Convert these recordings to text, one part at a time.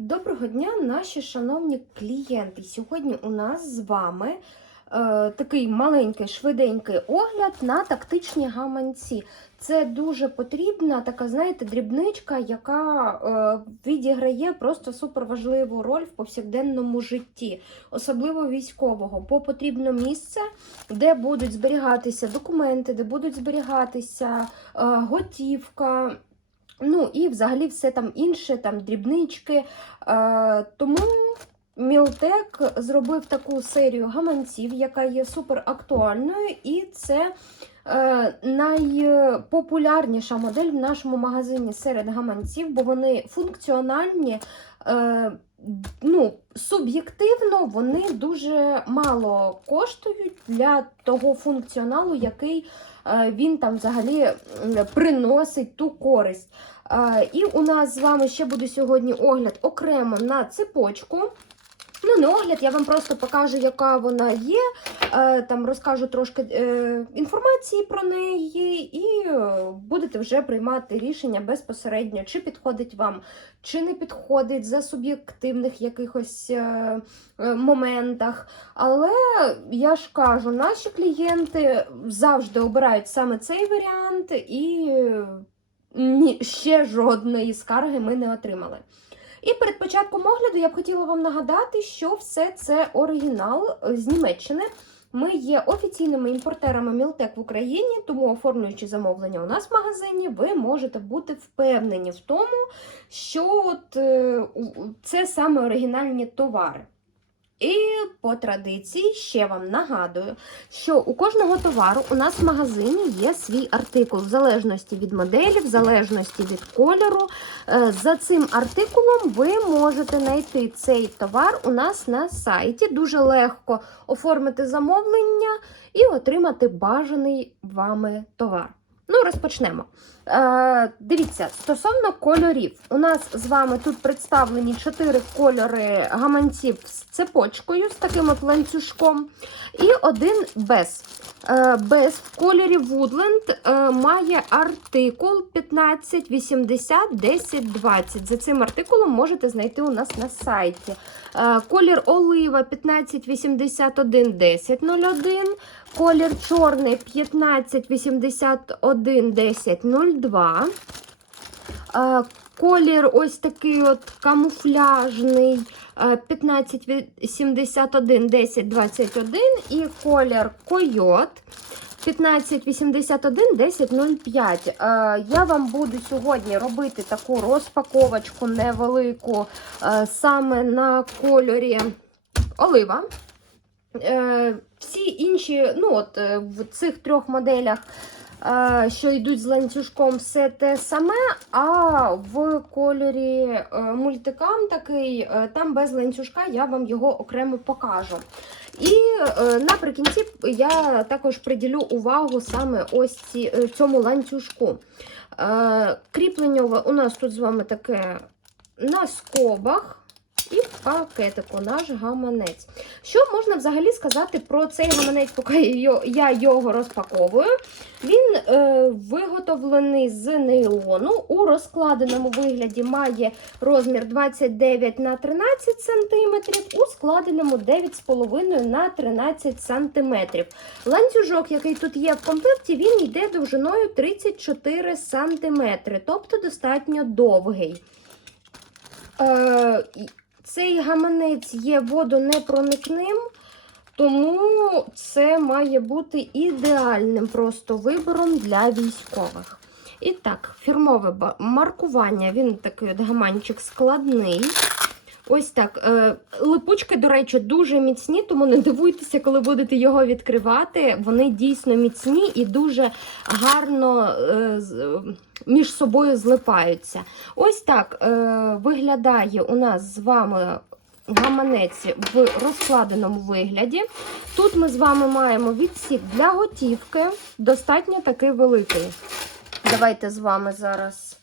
Доброго дня, наші шановні клієнти. Сьогодні у нас з вами е, такий маленький швиденький огляд на тактичні гаманці. Це дуже потрібна така, знаєте, дрібничка, яка е, відіграє просто суперважливу роль в повсякденному житті, особливо військового, бо потрібно місце, де будуть зберігатися документи, де будуть зберігатися е, готівка. Ну і взагалі все там інше, там дрібнички. Е, тому Мілтек зробив таку серію гаманців, яка є супер актуальною, і це е, найпопулярніша модель в нашому магазині серед гаманців, бо вони функціональні. Е, ну, Суб'єктивно вони дуже мало коштують для того функціоналу, який е, він там взагалі приносить ту користь. Е, І у нас з вами ще буде сьогодні огляд окремо на цепочку. Ну, не огляд, я вам просто покажу, яка вона є. Е, Там розкажу трошки е, інформації про неї, і е, будете вже приймати рішення безпосередньо, чи підходить вам, чи не підходить за суб'єктивних якихось моментах. Але я ж кажу, наші клієнти завжди обирають саме цей варіант, і ще жодної скарги ми не отримали. І перед початком огляду я б хотіла вам нагадати, що все це оригінал е, з Німеччини. Ми є офіційними імпортерами Мілтек в Україні, тому оформлюючи замовлення у нас в магазині, ви можете бути впевнені в тому, що от, е, це саме оригінальні товари. І по традиції ще вам нагадую, що у кожного товару у нас в магазині є свій артикул, в залежності від моделі, в залежності від кольору. Е, За цим артикулом ви можете знайти цей товар у нас на сайті. Дуже легко оформити замовлення і отримати бажаний вами товар. Ну, розпочнемо. Е, дивіться, стосовно кольорів, у нас з вами тут представлені чотири кольори гаманців з цепочкою, з таким от ланцюжком, і один без. Е, без в кольорі Woodland е, має артикул 1580 1020. За цим артикулом можете знайти у нас на сайті. Е, колір олива 1581 1001. Колір чорний 1581 1002. Е, Колір ось такий от камуфляжний е, 1571 1021 і колір койот 1581 1005. Е, Я вам буду сьогодні робити таку розпаковочку невелику е, саме на кольорі олива. Всі інші, ну от е, в цих трьох моделях, е, що йдуть з ланцюжком, все те саме, а в кольорі е, мультикам такий, там без ланцюжка, я вам його окремо покажу. І наприкінці я також приділю увагу саме ось ці, цьому ланцюжку. Кріплення у нас тут з вами таке на скобах. І пакетику наш гаманець. Що можна взагалі сказати про цей гаманець, поки я його розпаковую? Він е, виготовлений з нейлону. У розкладеному вигляді має розмір 29 на 13 см, у складеному 9,5 на 13 см. Ланцюжок, який тут є в комплекті, він йде довжиною 34 см, тобто достатньо довгий. Е, цей гаманець є водонепроникним, тому це має бути ідеальним просто вибором для військових. І так, фірмове маркування, він такий от гаманчик складний. Ось так. Е, липучки, до речі, дуже міцні, тому не дивуйтеся, коли будете його відкривати. Вони дійсно міцні і дуже гарно е, між собою злипаються. Ось так е, виглядає у нас з вами гаманець в розкладеному вигляді. Тут ми з вами маємо відсік для готівки, достатньо такий великий. Давайте з вами зараз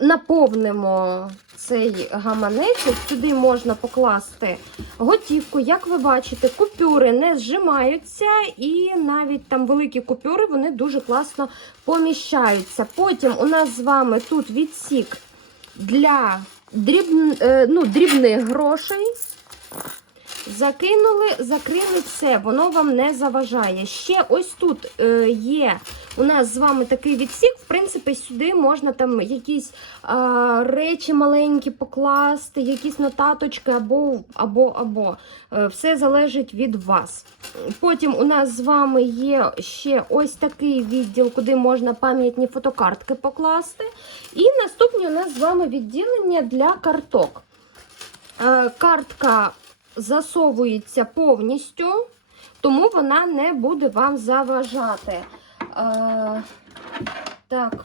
наповнимо цей гаманець. Сюди можна покласти готівку. Як ви бачите, купюри не зжимаються, і навіть там великі купюри вони дуже класно поміщаються. Потім у нас з вами тут відсік для дріб, е, ну, дрібних грошей. Закинули, закрили все, воно вам не заважає. Ще ось тут е, є у нас з вами такий відсік. В принципі, сюди можна там якісь е, речі маленькі покласти, якісь нотаточки або або, або. Е, все залежить від вас. Потім у нас з вами є ще ось такий відділ, куди можна пам'ятні фотокартки покласти. І наступні у нас з вами відділення для карток. Е, картка засовується повністю, тому вона не буде вам заважати. Е, так,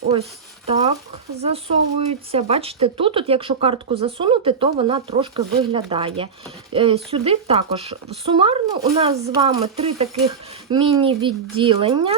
ось так засовується. Бачите, тут, от, якщо картку засунути, то вона трошки виглядає. Е, сюди також сумарно у нас з вами три таких міні-відділення.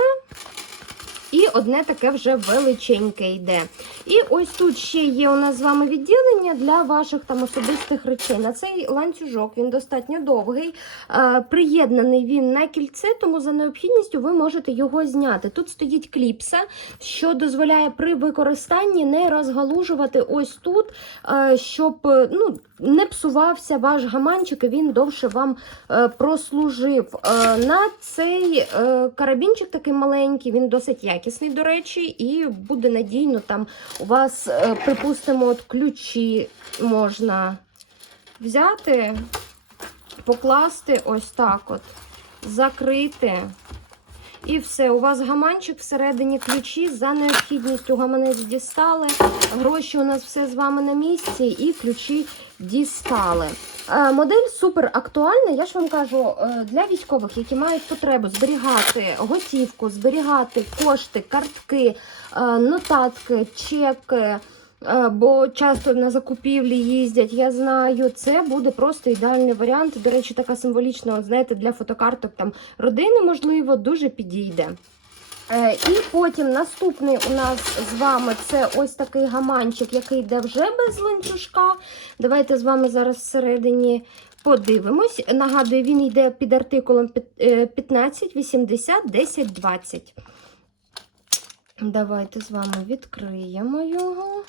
І одне таке вже величеньке йде. І ось тут ще є у нас з вами відділення для ваших там особистих речей. На цей ланцюжок він достатньо довгий. Е, приєднаний він на кільце, тому за необхідністю ви можете його зняти. Тут стоїть кліпса, що дозволяє при використанні не розгалужувати ось тут, е, щоб е, ну, не псувався ваш гаманчик і він довше вам е, прослужив. Е, на цей е, карабінчик такий маленький, він досить якісний, до речі, і буде надійно там у вас, припустимо, от ключі можна взяти, покласти ось так от, закрити. І все, у вас гаманчик всередині ключі, за необхідністю гаманець дістали. Гроші у нас все з вами на місці, і ключі дістали. Е, Модель супер актуальна. Я ж вам кажу, е, для військових, які мають потребу зберігати готівку, зберігати кошти, картки, е, нотатки, чеки. Е, Бо часто на закупівлі їздять, я знаю, це буде просто ідеальний варіант. До речі, така символічна, знаєте, для фотокарток там родини, можливо, дуже підійде. Е, І потім наступний у нас з вами це ось такий гаманчик, який йде вже без ланцюжка. Давайте з вами зараз всередині подивимось. Нагадую, він йде під артикулом під- е, 15, 80, 10, 20. Давайте з вами відкриємо його.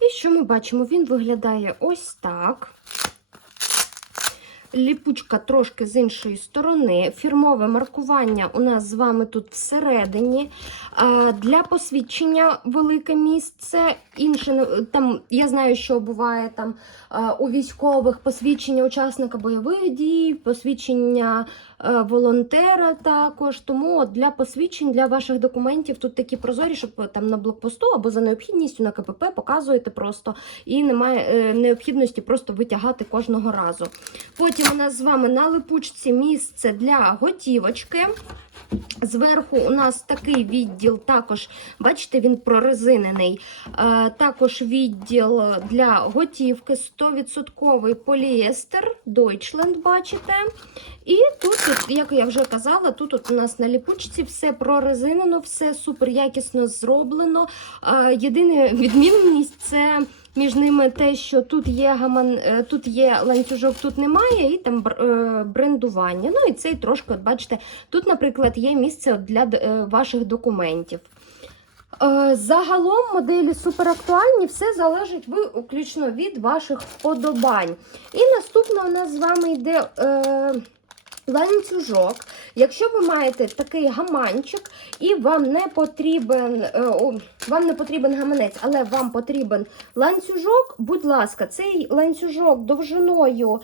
І що ми бачимо? Він виглядає ось так. Ліпучка трошки з іншої сторони. Фірмове маркування у нас з вами тут всередині. Для посвідчення велике місце. Інше там я знаю, що буває там у військових посвідчення учасника бойових дій, посвідчення е, волонтера також. Тому для посвідчень для ваших документів тут такі прозорі, щоб там на блокпосту або за необхідністю на КПП показуєте просто і немає е, необхідності просто витягати кожного разу. Потім у нас з вами на липучці місце для готівочки. Зверху у нас такий відділ, також, бачите, він прорезинений. Е, також відділ для готівки 100% поліестер, Deutschland, бачите. І тут, як я вже казала, тут у нас на ліпучці все прорезинено, все супер якісно зроблено. Е, єдина відмінність це між ними те, що тут є гаман, е, тут є ланцюжок, тут немає, і там брендування. Ну і цей трошки, от бачите, тут, наприклад, є місце от для е, ваших документів. Е, Загалом моделі суперактуальні, все залежить виключно від ваших вподобань. І наступне у нас з вами йде е, ланцюжок. Якщо ви маєте такий гаманчик і вам не потрібен, е, вам не потрібен гаманець, але вам потрібен ланцюжок, будь ласка, цей ланцюжок довжиною.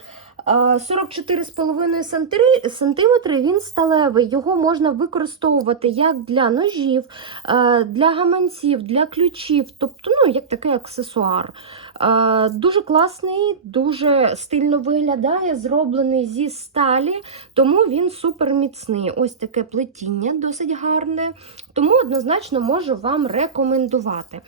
е, 44,5 сантири- сантиметри, він сталевий. Його можна використовувати як для ножів, е, для гаманців, для ключів, тобто, ну, як такий аксесуар. Дуже класний, дуже стильно виглядає, зроблений зі сталі, тому він супер міцний. Ось таке плетіння досить гарне. Тому однозначно можу вам рекомендувати.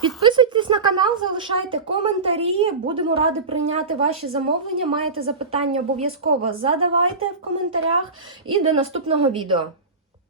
Підписуйтесь на канал, залишайте коментарі. Будемо раді прийняти ваші замовлення. Маєте запитання, обов'язково задавайте в коментарях. І до наступного відео.